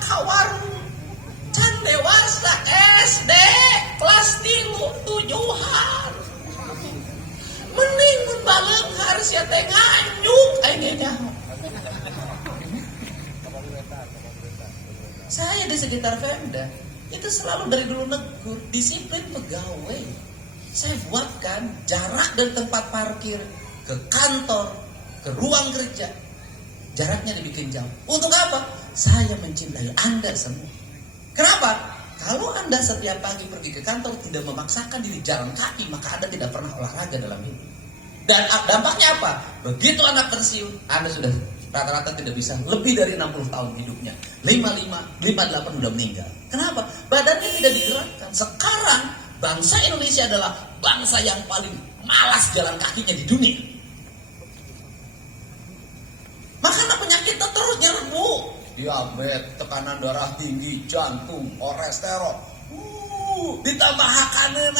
ka warung. Can dewasa SD kelas 3 7-an. Mending mun baleunghar sia teh nganyuk aing nyaho. Saya di sekitar Pemda itu selalu dari dulu negur disiplin pegawai. Saya buatkan jarak dari tempat parkir ke kantor, ke ruang kerja, jaraknya dibikin jauh. Untuk apa? Saya mencintai Anda semua. Kenapa? Kalau Anda setiap pagi pergi ke kantor tidak memaksakan diri jalan kaki, maka Anda tidak pernah olahraga dalam hidup. Dan dampaknya apa? Begitu Anda pensiun, Anda sudah rata-rata tidak bisa lebih dari 60 tahun hidupnya. 55, 58 udah meninggal. Kenapa? Badannya tidak digerakkan. Sekarang bangsa Indonesia adalah bangsa yang paling malas jalan kakinya di dunia. Makanya penyakitnya terus nyerbu. Diabetes, tekanan darah tinggi, jantung, kolesterol. Ditambah hakaneun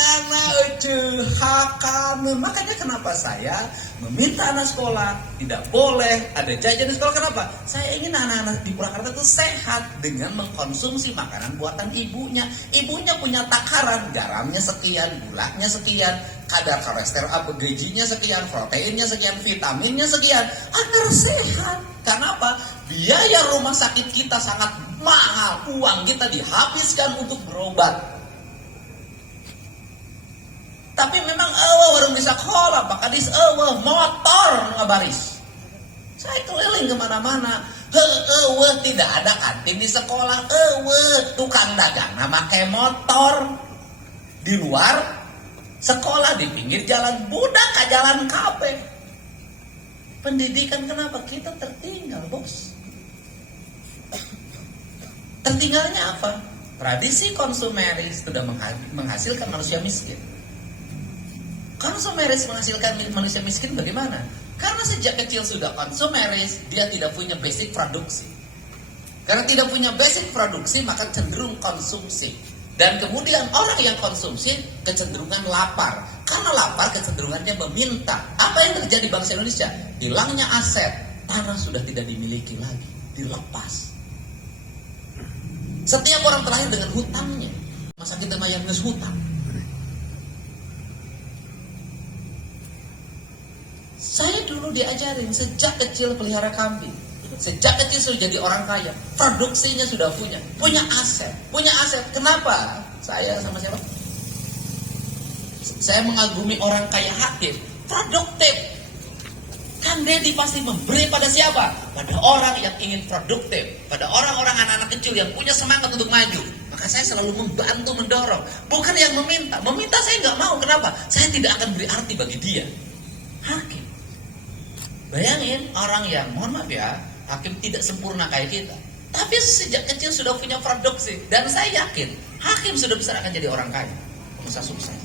hakaneun. Makanya kenapa saya meminta anak sekolah tidak boleh ada jajan di sekolah. Kenapa? Saya ingin anak-anak di Purwakarta itu sehat dengan mengkonsumsi makanan buatan ibunya. Ibunya punya takaran, garamnya sekian, gulanya sekian, kadar kolesterol gizinya sekian, proteinnya sekian, vitaminnya sekian, agar sehat. Karena apa? Biaya rumah sakit kita sangat mahal. Uang kita dihabiskan untuk berobat. Tapi memang warung bisa sekolah, maka dis motor ngabaris. Saya keliling kemana-mana, tidak ada kantin di sekolah, tukang dagang pakai motor di luar sekolah di pinggir jalan, budak ke jalan kafe. Pendidikan kenapa kita tertinggal, bos? Tertinggalnya apa? Tradisi konsumeris sudah menghasilkan manusia miskin. Konsumeris menghasilkan manusia miskin bagaimana? Karena sejak kecil sudah konsumeris, dia tidak punya basic produksi. Karena tidak punya basic produksi, maka cenderung konsumsi. Dan kemudian orang yang konsumsi kecenderungan lapar. Karena lapar kecenderungannya meminta. Apa yang terjadi di bangsa Indonesia? Hilangnya aset, tanah sudah tidak dimiliki lagi, dilepas. Setiap orang terlahir dengan hutangnya. Masa kita bayar hutang? Saya dulu diajarin sejak kecil pelihara kambing. Sejak kecil sudah jadi orang kaya. Produksinya sudah punya aset. Punya aset. Kenapa? Saya sama siapa? Saya mengagumi orang kaya Hakim. Produktif. Kan Dedi pasti memberi pada siapa? Pada orang yang ingin produktif. Pada orang-orang anak-anak kecil yang punya semangat untuk maju. Maka saya selalu membantu, mendorong. Bukan yang meminta. Meminta saya nggak mau. Kenapa? Saya tidak akan beri arti bagi dia. Hakim. Bayangin orang yang, mohon maaf ya, Hakim tidak sempurna kayak kita. Tapi sejak kecil sudah punya produksi. Dan saya yakin, Hakim sudah besar akan jadi orang kaya. Pengusaha sukses.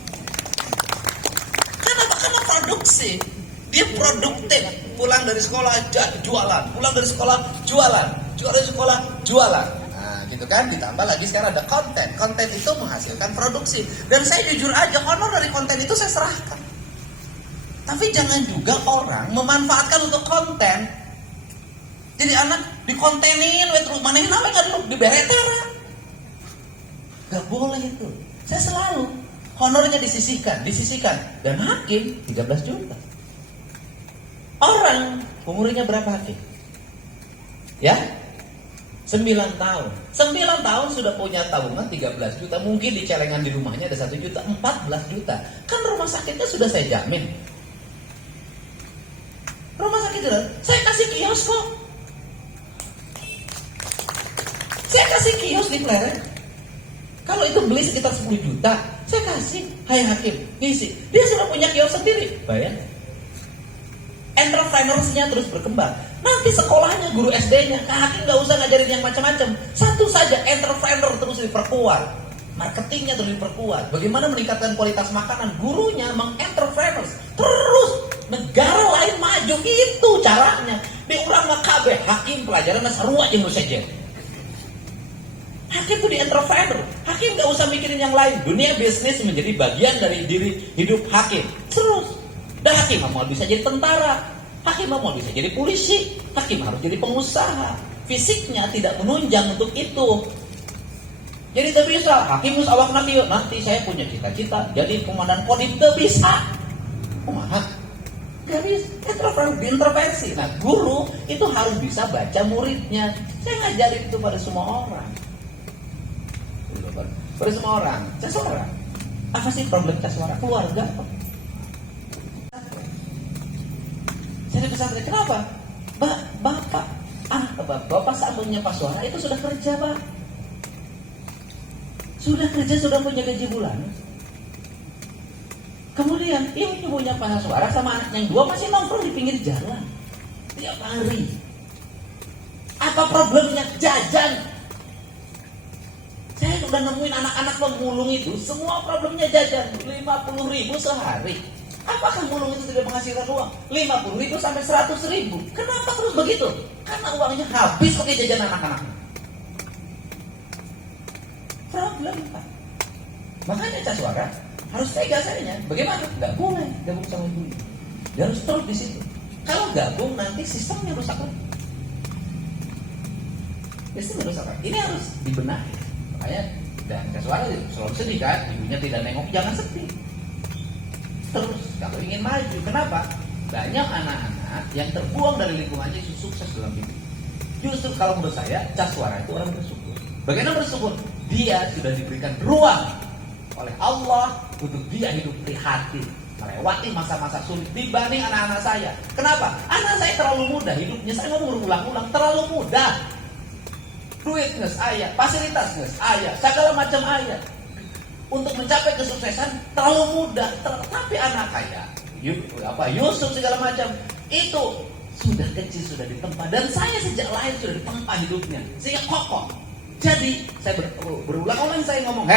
Kenapa? Karena produksi. Dia produktif. Pulang dari sekolah, jualan. Pulang dari sekolah, jualan. Jualan dari sekolah, jualan. Nah, gitu kan. Ditambah lagi sekarang ada konten. Konten itu menghasilkan produksi. Dan saya jujur aja, honor dari konten itu saya serahkan. Tapi jangan juga orang memanfaatkan untuk konten. Jadi anak dikontenin, manehin apa kan lu di beretara. Gak boleh itu. Saya selalu honornya disisihkan. Dan Hakim 13 juta. Orang umurnya berapa Hakim? Ya? 9 tahun. 9 tahun sudah punya tabungan 13 juta. Mungkin di celengan di rumahnya ada 1 juta, 14 juta. Kan rumah sakitnya sudah saya jamin. Rumah sakit itu, saya kasih kios kok. Saya kasih kios di Pleret. Kalau itu beli sekitar 10 juta, saya kasih. Hai Hakim, ngisi. Dia sudah punya kios sendiri. Bayang. Entrepreneursnya terus berkembang. Nanti sekolahnya, guru SD-nya, Hakim gak usah ngajarin yang macam-macam. Satu saja, entrepreneur terus diperkuat. Marketingnya terus diperkuat. Bagaimana meningkatkan kualitas makanan? Gurunya mengentrepreneurs. Terus negara lain maju, itu caranya. Diurang kabeh Hakim pelajaran sarua jeung nu sejen. Hakim itu di entrepreneur. Hakim gak usah mikirin yang lain. Dunia bisnis menjadi bagian dari diri hidup Hakim. Terus. Dan Hakim mau bisa jadi tentara. Hakim mau bisa jadi polisi. Hakim harus jadi pengusaha. fisiknya tidak menunjang untuk itu. Jadi tidak bisa hakimus awak nanti saya punya cita-cita jadi komandan kodim, tidak bisa. Kumaha? Gak bisa. Intervensi. Nah, guru itu harus bisa baca muridnya. Saya ngajarin itu pada semua orang. Pada semua orang. Caswara. Apa sih problem caswara? Keluarga. Saya di pesantren. Kenapa? Bapak sambungnya Pak Suara itu sudah kerja, Pak. Sudah kerja, sudah punya gaji bulanan. Kemudian ibunya Pak Suara sama anaknya yang 2 masih nongkrong di pinggir jalan tiap hari. Apa problemnya? Jajan. Saya udah nemuin anak-anak pemulung itu semua problemnya jajan. 50.000 sehari. Apakah mulung itu tidak menghasilkan uang? 50.000 sampai 100.000. Kenapa terus begitu? Karena uangnya habis pakai jajan anak-anaknya. Problem, Pak. Makanya Caswara harus tegas saja. Bagaimana? Nggak boleh gabung sama ibu. Dia harus terus di situ. Kalau gabung nanti sistemnya rusak lagi. Sistemnya rusak lagi. Ini harus dibenahi. Makanya dan Caswara selalu sedih kan, ibunya tidak nengok, jangan sedih. Terus kalau ingin maju, kenapa? Banyak anak-anak yang terbuang dari lingkungannya sukses dalam hidup. Justru kalau menurut saya, Caswara itu orang bersyukur. Bagaimana bersyukur? Dia sudah diberikan ruang oleh Allah untuk dia hidup prihatin, melewati masa-masa sulit dibanding anak-anak saya. Kenapa? Anak saya terlalu mudah hidupnya. Saya ngomong berulang-ulang, terlalu mudah. Duit nges ayah, fasilitas nges ayah, segala macam ayah. Untuk mencapai kesuksesan terlalu mudah. Tapi anak kaya, Yusuf segala macam itu sudah kecil, sudah ditempa. Dan saya sejak lahir sudah ditempa hidupnya sehingga kokoh. Jadi saya berulang-ulang saya ngomong,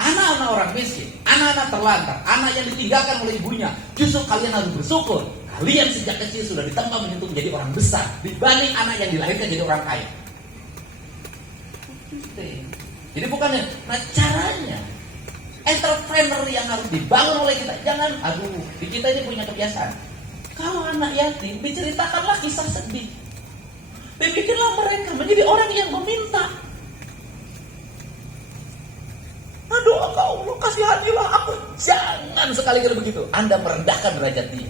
anak-anak orang miskin, anak-anak terlantar, anak yang ditinggalkan oleh ibunya, justru kalian harus bersyukur. Kalian sejak kecil sudah ditempa untuk menjadi orang besar dibanding anak yang dilahirkan jadi orang kaya. Jadi bukannya, nah caranya entrepreneur yang harus dibangun oleh kita. Jangan, di kita ini punya kebiasaan. Kalau anak yatim, diceritakanlah kisah sedih. Dibikinlah mereka menjadi orang yang meminta. Aduh, Allah kasihanilah aku. Jangan sekali-kali begitu. Anda merendahkan derajat dia.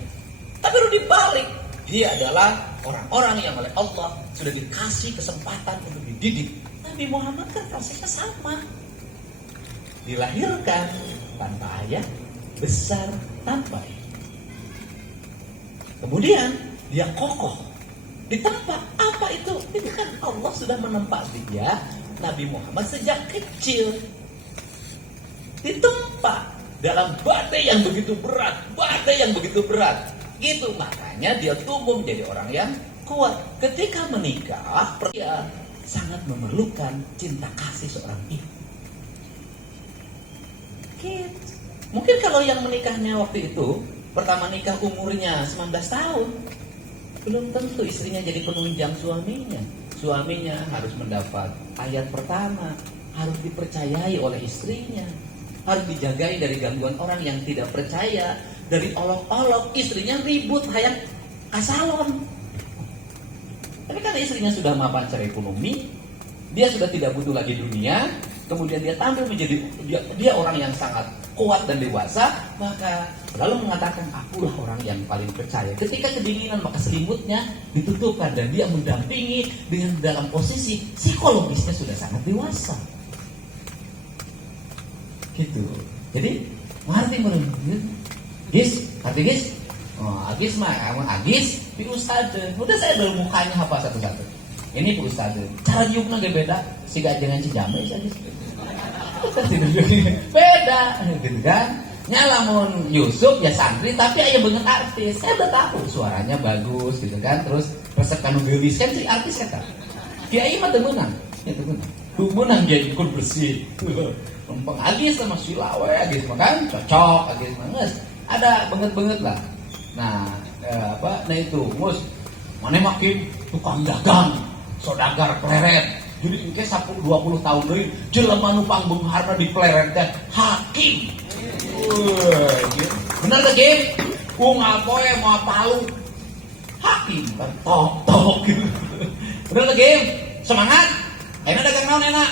Tapi lu dibalik, dia adalah orang-orang yang oleh Allah sudah dikasih kesempatan untuk dididik. Nabi Muhammad kan prosesnya sama. Dilahirkan tanpa ayah, besar tanpa ayah. Kemudian dia kokoh ditempa. Apa itu? Itu kan Allah sudah menempa dia, Nabi Muhammad sejak kecil. Ditempa dalam badai yang begitu berat, gitu. Makanya dia tumbuh menjadi orang yang kuat. Ketika menikah, dia sangat memerlukan cinta kasih seorang ibu. Mungkin kalau yang menikahnya waktu itu, pertama nikah umurnya 19 tahun, belum tentu istrinya jadi penunjang suaminya. Suaminya harus mendapat ayat pertama, harus dipercayai oleh istrinya, harus dijagai dari gangguan orang yang tidak percaya, dari olok-olok. Istrinya ribut hayang kasalon. Tapi karena istrinya sudah mapan secara ekonomi, dia sudah tidak butuh lagi dunia, kemudian dia tampil menjadi dia orang yang sangat kuat dan dewasa, maka lalu mengatakan, akulah orang yang paling percaya. Ketika kedinginan, maka selimutnya ditutupkan dan dia mendampingi dengan dalam posisi psikologisnya sudah sangat dewasa. Gitu. Jadi ngerti belum? Gis? Agis mah, emang Agis di Ustadz. Udah saya dulu mukanya apa satu-satu. Ini Pak Ustadz. Cara diukna gak beda. Si gajengan si jamai saja. Beda, gitu kan? Nyalamun Yusuf ya santri, tapi ayah banget artis. Saya udah tahu suaranya bagus, gitu kan? Terus resep kanu gelis kan si artis kata. Kiai mah temenang, temenang jadi ikut bersih. Numpang Agis sama Silawe, Agis mah kan cocok, Agis mah ada banget lah. Nah, nah itu, mus, mana makin tukang dagang, sodagar pleret. Jadi ini 10-20 tahun lagi, jelema nu panggung harta di pleret teh hakim. Bener gak, Kim? Ngapoe mau tahu hakim kan tok gitu. Bener gak, Kim? semangat. Enak dagang naon enak?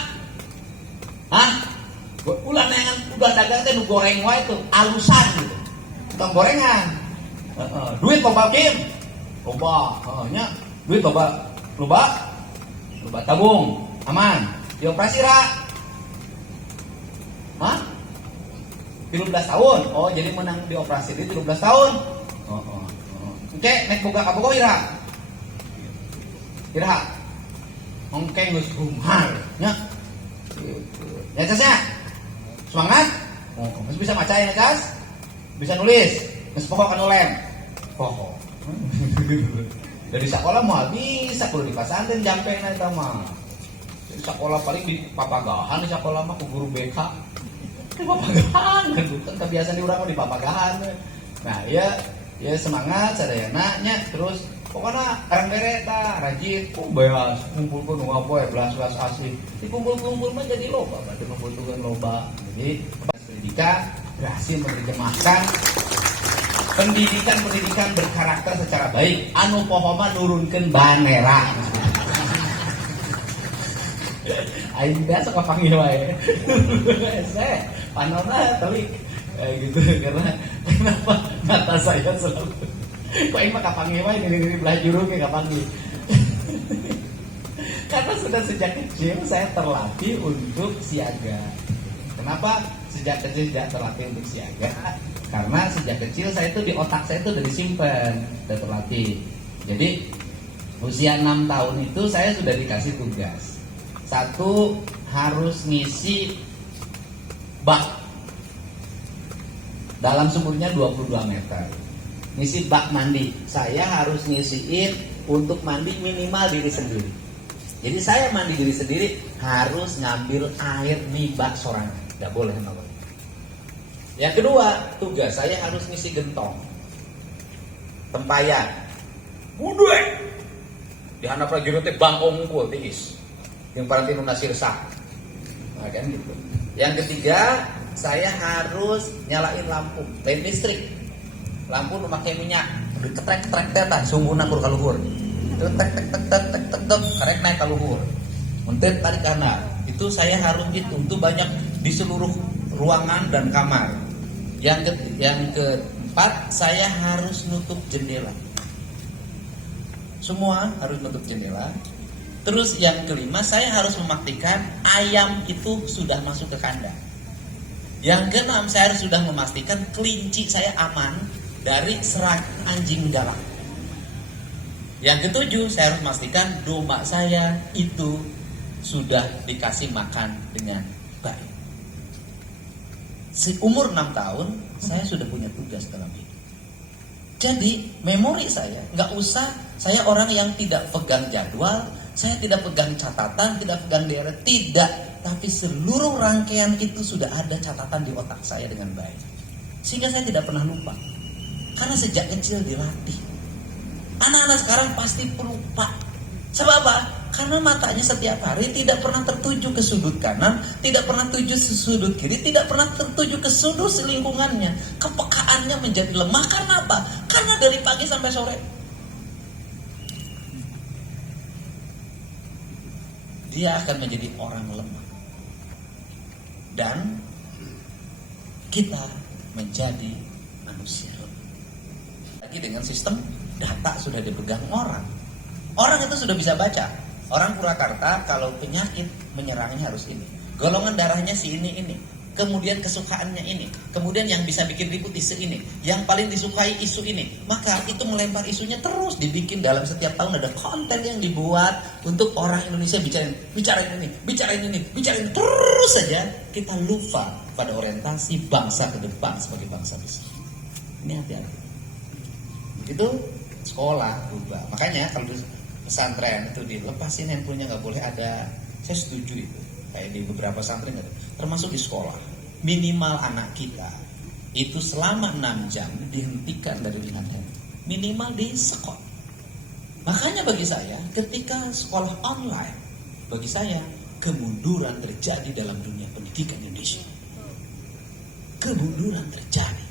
Hah? Ulah nengan udah dagang teh nu goreng wae tuh, alusan gitu. Tukang gorengan. Duit loba Kim. Loba, nya duit loba. Loba tabung, aman. Dioperasi ra? Hah? 13 tahun. Oh, jadi menang dioperasi di 13 tahun. Oke, nek boga ka boga ira. Ira. Oke, geus kumar, nya. Ya, Casnya. Semangat. Masih bisa maca ya, Cas? Bisa nulis. Masih pokok anu lem. Pokok. Dari sekolah mah bisa kudu di pasantren jampe na eta mah. Di sekolah paling di papagahan di sekolah mah ku guru BK. Di papagahan kan kebiasaan di urang mah di papagahan. Nah, ya semangat sadayana nya terus pokoknya arang bere eta rajin beas kumpulkeun nu apa belas-belas asli. Dikumpul-kumpul mah jadi loba, berarti ngumpulkeun loba. Jadi pendidikan berhasil menerjemahkan pendidikan berkarakter secara baik. Anu poho mah nurunkeun banera. Aing biasa kapanggil wae. Saya panona telik gitu karena kenapa mata saya selalu kok aing mah kapanggil wae diri belah juru ke kapanggil. Karena sudah sejak kecil saya terlatih untuk siaga. Kenapa sejak kecil tidak terlatih untuk siaga? Karena sejak kecil saya itu di otak saya itu udah disimpan, udah terlatih. Jadi usia 6 tahun itu saya sudah dikasih tugas. Satu, harus ngisi bak. Dalam sumurnya 22 meter. Ngisi bak mandi. Saya harus ngisiin untuk mandi minimal diri sendiri. Jadi saya mandi diri sendiri harus ngambil air di bak sorangan. Tidak boleh nongol. Yang kedua, tugas saya harus ngisi gentong. Tempayan. Budek. Di handap lagi teh bangkong unggul tingis. Yang paling tinu nasir sak. Nah, kan gitu. Yang ketiga, saya harus nyalain lampu, lain listrik. Lampu memakai minyak. Ketrek-ketrek teh tah sungguhna kur kaluhur. Itu tek karek naik kaluhur. Muntet tarik kanan. Itu saya harus gitu. Itu banyak di seluruh ruangan dan kamar. Yang keempat, saya harus nutup jendela. Semua harus nutup jendela. Terus yang kelima, saya harus memastikan ayam itu sudah masuk ke kandang. Yang keenam, saya harus sudah memastikan kelinci saya aman dari serangan anjing galak. Yang ketujuh, saya harus memastikan domba saya itu sudah dikasih makan dengan baik. Umur 6 tahun, saya sudah punya tugas dalam hidup. Jadi, memori saya, nggak usah saya orang yang tidak pegang jadwal, saya tidak pegang catatan, tidak pegang diary, tidak. Tapi seluruh rangkaian itu sudah ada catatan di otak saya dengan baik. Sehingga saya tidak pernah lupa. Karena sejak kecil dilatih. Anak-anak sekarang pasti pelupa. Sebab apa? Karena matanya setiap hari tidak pernah tertuju ke sudut kanan, tidak pernah tertuju ke sudut kiri, tidak pernah tertuju ke sudut lingkungannya. Kepekaannya menjadi lemah. Karena apa? Karena dari pagi sampai sore dia akan menjadi orang lemah. Dan kita menjadi manusia lagi dengan sistem data sudah dipegang orang. Orang itu sudah bisa baca. Orang Purwakarta kalau penyakit menyerangnya harus ini. Golongan darahnya si ini. Kemudian kesukaannya ini. Kemudian yang bisa bikin ribut isu ini. Yang paling disukai isu ini. Maka itu melempar isunya terus dibikin dalam setiap tahun ada konten yang dibuat untuk orang Indonesia bicarain ini. Terus saja kita lupa pada orientasi bangsa ke depan sebagai bangsa besar. Ini hati-hati. Begitu sekolah juga. Makanya kalau pesantren itu dilepasin handphonenya nggak boleh ada. Saya setuju itu. Kayak di beberapa pesantren ada. Termasuk di sekolah. Minimal anak kita itu selama 6 jam dihentikan dari lihat handphone. Minimal di sekolah. Makanya bagi saya ketika sekolah online, bagi saya kemunduran terjadi dalam dunia pendidikan Indonesia. Kemunduran terjadi.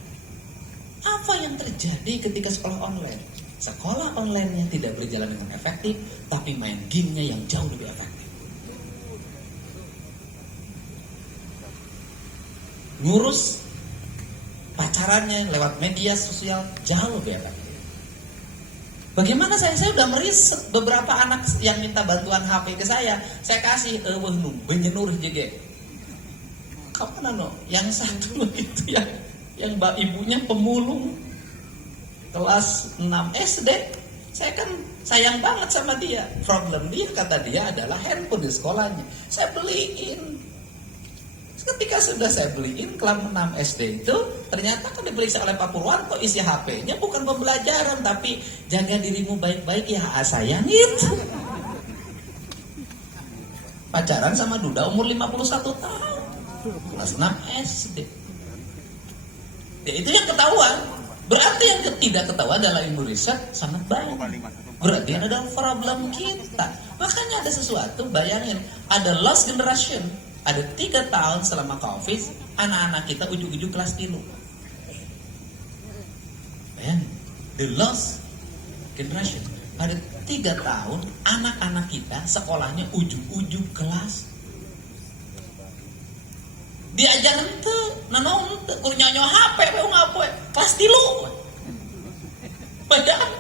Apa yang terjadi ketika sekolah online? Sekolah online-nya tidak berjalan dengan efektif, tapi main game-nya yang jauh lebih efektif. Ngurus pacarannya lewat media sosial jauh lebih efektif. Bagaimana saya udah meriset beberapa anak yang minta bantuan HP ke saya kasih benyenur juga. Kapan yang satu itu yang mbak ibunya pemulung kelas 6 SD. Saya kan sayang banget sama dia. Problem dia, kata dia, adalah handphone di sekolahnya. Saya beliin. Ketika sudah saya beliin kelas 6 SD itu, ternyata kan diperiksa oleh Pak Purwanto, isi HP-nya bukan pembelajaran, tapi jaga dirimu baik-baik ya sayang itu. Pacaran sama duda umur 51 tahun, kelas 6 SD. Ya, itu yang ketahuan. Berarti yang tidak ketahuan adalah ilmu riset sangat baik. Berarti ada problem kita. Makanya ada sesuatu, bayangin, ada lost generation. Ada 3 tahun selama COVID, anak-anak kita ujung-ujung kelas 3. Bayangin, the lost generation. Ada 3 tahun, anak-anak kita sekolahnya ujung-ujung kelas. Diajaran tuh, nanong tuh, kunyonyo HP, ngapain? Kelas 3. Padahal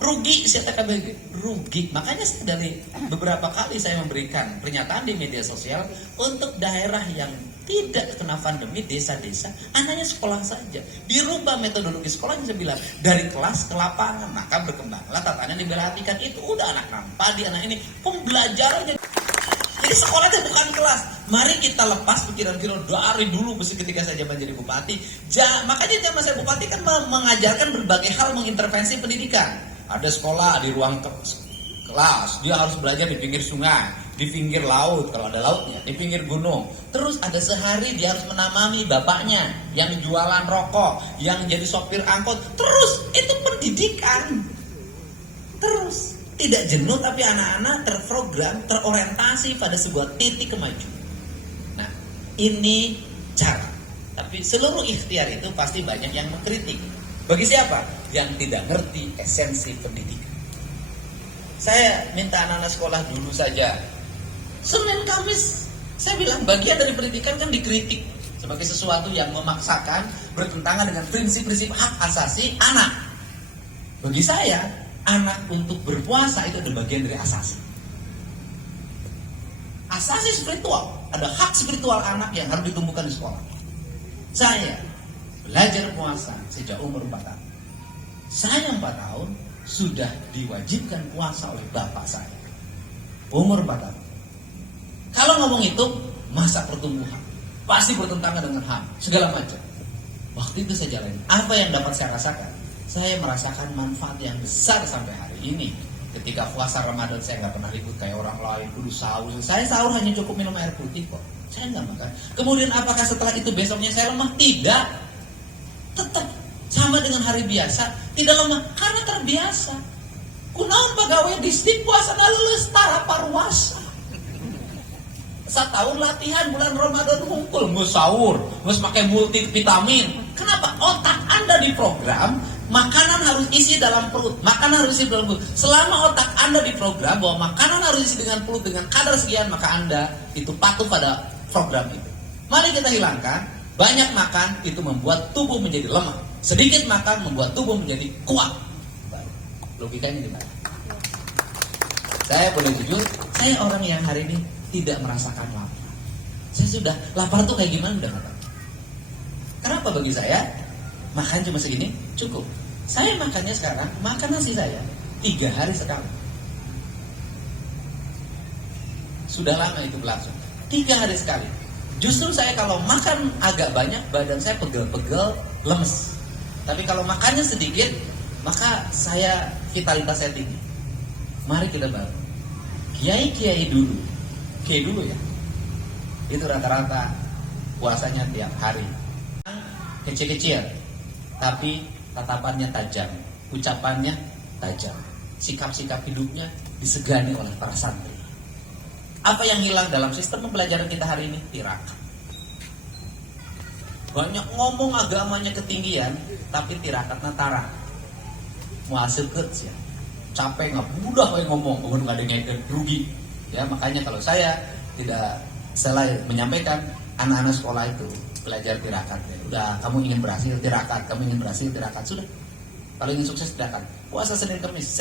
rugi, saya KBG, rugi. Makanya dari beberapa kali saya memberikan pernyataan di media sosial untuk daerah yang tidak kena pandemi, desa-desa, anaknya sekolah saja. Dirubah metodologi sekolahnya, saya bilang dari kelas ke lapangan, maka berkembanglah tatanan diperhatikan. Itu udah anak padi, anak ini pembelajarannya. Jadi sekolah itu bukan kelas. Mari kita lepas pikiran-pikiran dari dulu, ketika saya jadi bupati. Makanya zaman saya bupati kan mengajarkan berbagai hal, mengintervensi pendidikan. Ada sekolah di ruang kelas, dia harus belajar di pinggir sungai, di pinggir laut kalau ada lautnya, di pinggir gunung. Terus ada sehari dia harus menamani bapaknya yang jualan rokok, yang jadi sopir angkot. Terus itu pendidikan. Terus tidak jenuh, tapi anak-anak terprogram, terorientasi pada sebuah titik kemajuan. Nah, ini cara. Tapi seluruh ikhtiar itu pasti banyak yang mengkritik. Bagi siapa? Yang tidak ngerti esensi pendidikan. Saya minta anak-anak sekolah dulu saja. Senin Kamis, saya bilang bagian dari pendidikan kan dikritik sebagai sesuatu yang memaksakan, bertentangan dengan prinsip-prinsip hak asasi anak. Bagi saya, anak untuk berpuasa itu adalah bagian dari asasi. Asasi spiritual, ada hak spiritual anak yang harus ditumbuhkan di sekolah. Saya belajar puasa sejak umur 4 tahun. Saya 4 tahun sudah diwajibkan puasa oleh bapak saya. Umur 4 tahun. Kalau ngomong itu, masa pertumbuhan pasti bertentangan dengan HAM, segala macam. Waktu itu saya jalani. Apa yang dapat saya rasakan? Saya merasakan manfaat yang besar sampai hari ini. Ketika puasa Ramadan saya nggak pernah ribut kayak orang lain. Dulu sahur, saya sahur hanya cukup minum air putih kok. Saya nggak makan. Kemudian apakah setelah itu besoknya saya lemah? Tidak. Tetap sama dengan hari biasa, tidak lemah karena terbiasa. Kunaon pegawai distrik puasa lulus tara parwasa. Setahun latihan bulan Ramadan hunkul, ngus sahur, ngus pakai multivitamin. Kenapa? Otak Anda diprogram, makanan harus isi dalam perut, makanan harus isi dalam perut. Selama otak Anda diprogram bahwa makanan harus isi dengan perut dengan kadar sekian, maka Anda itu patuh pada program itu. Mari kita hilangkan. Banyak makan itu membuat tubuh menjadi lemah. Sedikit makan membuat tubuh menjadi kuat. Logikanya gimana? Saya boleh jujur, saya orang yang hari ini tidak merasakan lapar. Saya sudah lapar tuh kayak gimana udah nggak tahu. Kenapa bagi saya makan cuma segini cukup. Saya makannya sekarang, makan nasi saya 3 hari sekali. Sudah lama itu berlangsung. 3 hari sekali. Justru saya kalau makan agak banyak, badan saya pegel-pegel, lemes. Tapi kalau makannya sedikit, maka vitalitas saya tinggi. Mari kita bantu. Kiai-kiai dulu ya. Itu rata-rata puasanya tiap hari. Kecil-kecil, tapi tatapannya tajam, ucapannya tajam. Sikap-sikap hidupnya disegani oleh para santri. Apa yang hilang dalam sistem pembelajaran kita hari ini? Tirakat. Banyak ngomong agamanya ketinggian, tapi tirakatnya tarah. mau hasil kerja capek nggak mudah kayak ngomong nggak ada yang rugi ya. Makanya kalau saya tidak selain menyampaikan anak-anak sekolah itu belajar tirakat ya. Udah, kamu ingin berhasil tirakat, kamu ingin berhasil tirakat, sudah. Kalau ingin sukses tirakat, puasa Senin Kemis,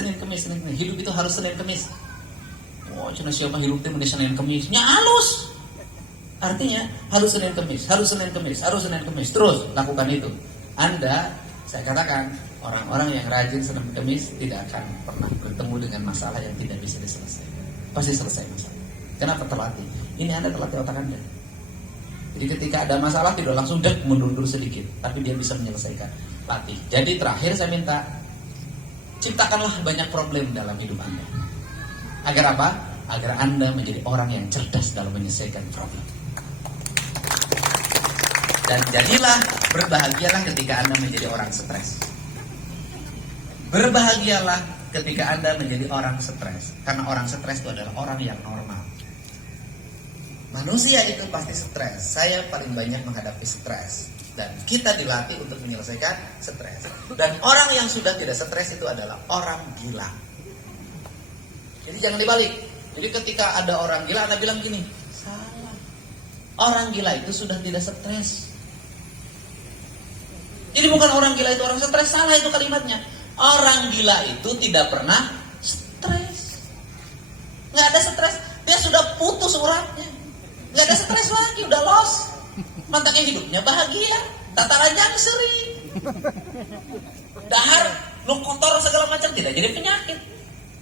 hidup itu harus Senin Kemis. Oh, cina siapa hidup teh Senin Kemis, nya halus. Artinya harus Senin Kemis, terus lakukan itu. Anda, saya katakan, orang-orang yang rajin Senin Kemis tidak akan pernah bertemu dengan masalah yang tidak bisa diselesaikan. Pasti selesai masalah. Kenapa? Terlatih. Ini Anda terlatih otak Anda. Jadi ketika ada masalah tidak langsung mundur sedikit, tapi dia bisa menyelesaikan. Latih. Jadi terakhir saya minta, ciptakanlah banyak problem dalam hidup Anda. Agar apa? Agar Anda menjadi orang yang cerdas dalam menyelesaikan problem. Dan jadilah, berbahagialah ketika Anda menjadi orang stres. Berbahagialah ketika Anda menjadi orang stres. Karena orang stres itu adalah orang yang normal. Manusia itu pasti stres. Saya paling banyak menghadapi stres. Dan kita dilatih untuk menyelesaikan stres. Dan orang yang sudah tidak stres itu adalah orang gila. Jadi jangan dibalik. Jadi ketika ada orang gila, Anda bilang gini, salah. Orang gila itu sudah tidak stres. Jadi bukan orang gila itu orang stres, salah itu kalimatnya. Orang gila itu tidak pernah stres. Nggak ada stres. Dia sudah putus uratnya. Nggak ada stres lagi, udah lost. Mantaknya hidupnya bahagia. Tataran jangseri. Dahar, lu kotor segala macam, tidak jadi penyakit.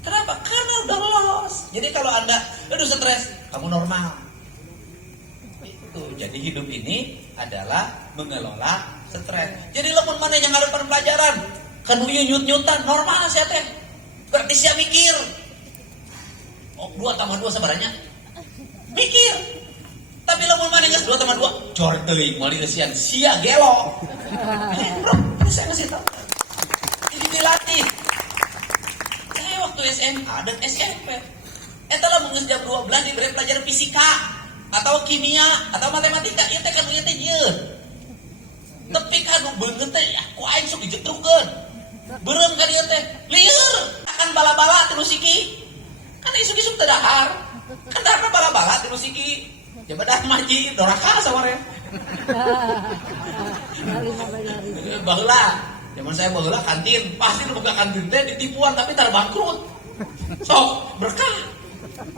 Kenapa? Karena udah lost. Jadi kalau Anda, aduh stres, kamu normal. Itu. Jadi hidup ini adalah mengelola stres. Jadi lemon mana yang hadapan pelajaran? Kan nyut-nyutan, normal sih teh. Berarti saya mikir. Oh, 2+2 sabarannya. Mikir. Tapi lemon mana yang 2+2? Jor teuing, mau dikesian sia gelo. Bro, saya ngasih tahu. Jadi dilatih. Saya waktu SMA dan SMP, eta lamun geus jam 12 diberi pelajaran fisika atau kimia atau matematika, ieu teh kan ieu teh jeun. Tapi kan beungeut teh ku aing sok dijetrukeun. Beureum ka dieu teh, lieur akan bala-bala terus siki. Kan isuk-isuk teh dahar. Kan daharna bala-bala terus siki. Coba dah maji doraka sawareh. Baheula, zaman saya baheula kantin, pasti buka kantin teh ditipuan tapi tar bangkrut. Sok berkah.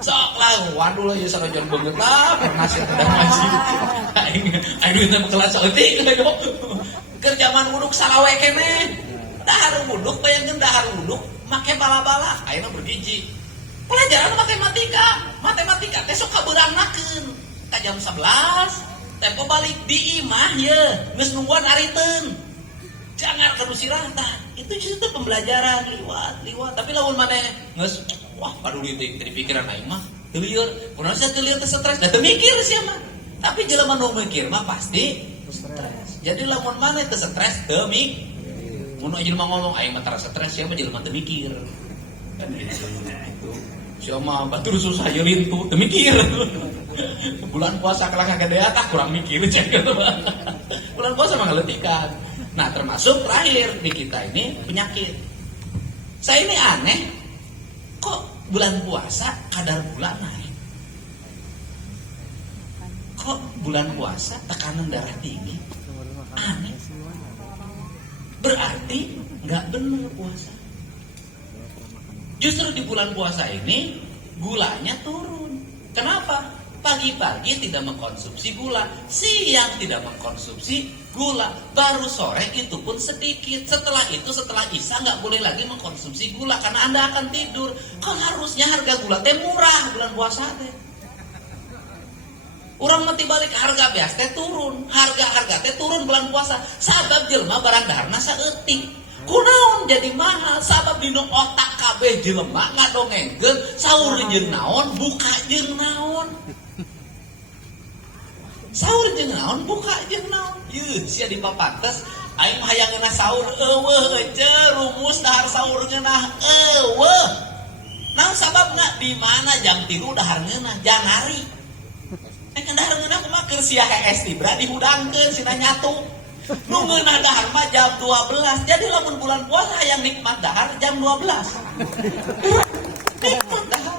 Sok lah, waduh lah ya sarajan banget lah, pernah sih teh maji. Aing teh kelas eutik yo. Keur zaman wuduk salawe keneh. Dahar wuduk bayangkeun dahar wuduk make bala-bala, ayeuna bergiji. Pelajaran matematika teh sok kabeurangnakeun. Ka jam 11 tempo balik di imah ya geus nungguan ariteun jangan kerusirah tah itu justru pembelajaran liwat tapi lamun maneh geus wah paduli teh di pikiran aing mah teu lieur kunaon sia teu lieur teh stres da teu mikir sia mah tapi jelema nu mikir mah pasti stres jadi lamun maneh teu stres teu mikir mun jelema ngomong aing mah tara stres sia mah jelema teu mikir kan itu sia mah batur susah ye lintu teu mikir. Bulan puasa kalah kagedean tak kurang mikir gitu. Bulan puasa mah ngeletikan. Nah, termasuk terakhir di kita ini penyakit. Saya ini aneh. Kok bulan puasa kadar gula naik? Kok bulan puasa tekanan darah tinggi? Aneh. Berarti nggak benar puasa. Justru di bulan puasa ini gulanya turun. Kenapa? Pagi-pagi tidak mengkonsumsi gula, siang tidak mengkonsumsi gula, baru sore itu pun sedikit. Setelah itu, setelah isya nggak boleh lagi mengkonsumsi gula karena Anda akan tidur. Kan harusnya harga gula teh murah bulan puasa teh. Urang mati balik harga biasa teh turun, harga teh turun bulan puasa. Sabab jelema barang daharna saeutik. Kunaon jadi mahal? Sabab dino otak kabeh jelema ngadongengkeun saur jeung naon, buka jeung naon. Saur jeung naon, buka jeung naon. Yeuh, sia dipapantes aing mah hayangeunna saur eueuh ece rumus dahar saur ngeunah eueuh. Naon sababna? Di mana jam 3 dahar ngeunah Janari. Dahar ngeunah kumaha keur sia HS Tibra dihudangkeun sina nyatu. Nungguin dahar mah jam 12. Jadi lamun bulan puasa yang nikmat dahar jam 12. Nikmat dahar.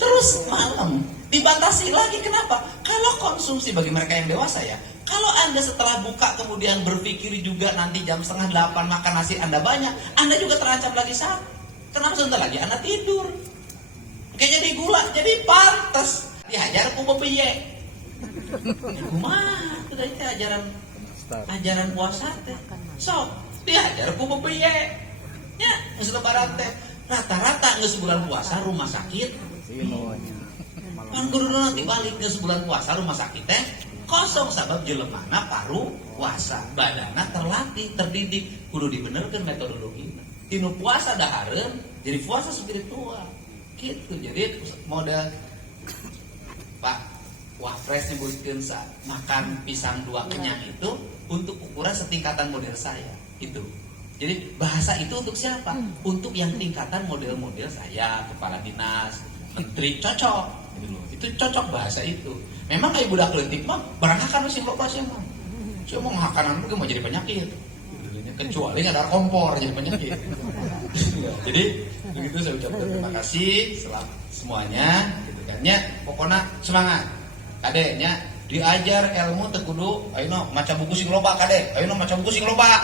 Terus malam dibatasi lagi, kenapa? Kalau konsumsi bagi mereka yang dewasa ya, kalau Anda setelah buka kemudian berpikir juga nanti jam 7:30 makan nasi Anda banyak, Anda juga terancam lagi sakit. Kenapa sebentar lagi Anda tidur? Kayak jadi gula, jadi pantes dihajar ku bepiye. Kumaha itu dari ajaran puasa teh. So, dihajar ku bepiye. Ya, geus lebaran teh rata-rata geus bulan puasa rumah sakit. Kan kudu nanti balik ke sebulan puasa rumah sakit teh kosong sabab jelemana paru puasa, badana terlatih, terdidik, kudu dibenerkeun metodologi. Tinu puasa dahareun jadi puasa spiritual. Gitu. Jadi model Pak Wapres nyebutkeun makan pisang 2 kenyang itu untuk ukuran setingkatan model saya. Itu. Jadi bahasa itu untuk siapa? Untuk yang tingkatan model-model saya, kepala dinas, menteri, cocok gitu. Itu cocok bahasa itu. Memang kayak budak leutik mah berangakan sih loba sih mah. Saya mau ngakanan mau jadi penyakit. Kecuali ada kompor jadi penyakit. Jadi begitu saya ucapkan terima kasih selamat semuanya gitu kan nya. Pokoknya semangat. Kadenya diajar ilmu teu kudu ayeuna maca buku sing loba kade. Ayeuna maca buku sing loba.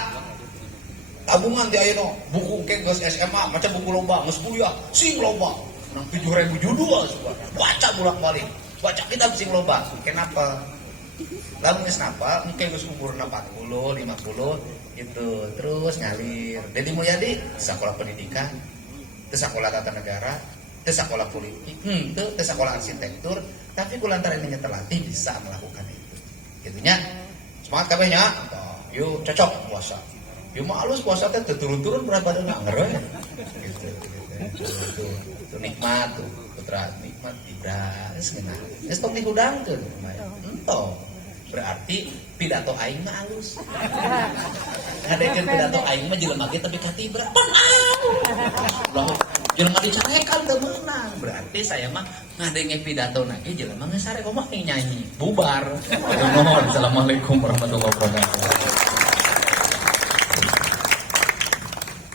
Tabungan di ayeuna buku ke geus SMA maca buku loba, geus kuliah sing loba. 7.000 judul baca bolak-balik, baca kitab sing loba. Kenapa? Lalu geus napa? Engke geus umurna 40, 50 gitu. Terus ngalir. Dedi Mulyadi sekolah pendidikan, teu sekolah tata negara, teu sekolah politik, teu sekolah arsitektur, tapi kulantaran ini terlatih bisa melakukan itu. Gitunya. Semangat kabeh nya. Yuk cocok puasa. Yuk mah alus puasa teh turun-turun berat badan ngeureun. Gitu. Itu nikmat tuh putra nikmat tidak sebenarnya stop digudangkeun ento berarti pidato aing mah alus ngadekeun pidato aing mah jelema ge tapi katibra pan alus jelema dicarekan teu meunang berarti saya mah ngadenge pidato ge jelema geus sare komo nyanyi bubar. Assalamualaikum warahmatullahi wabarakatuh.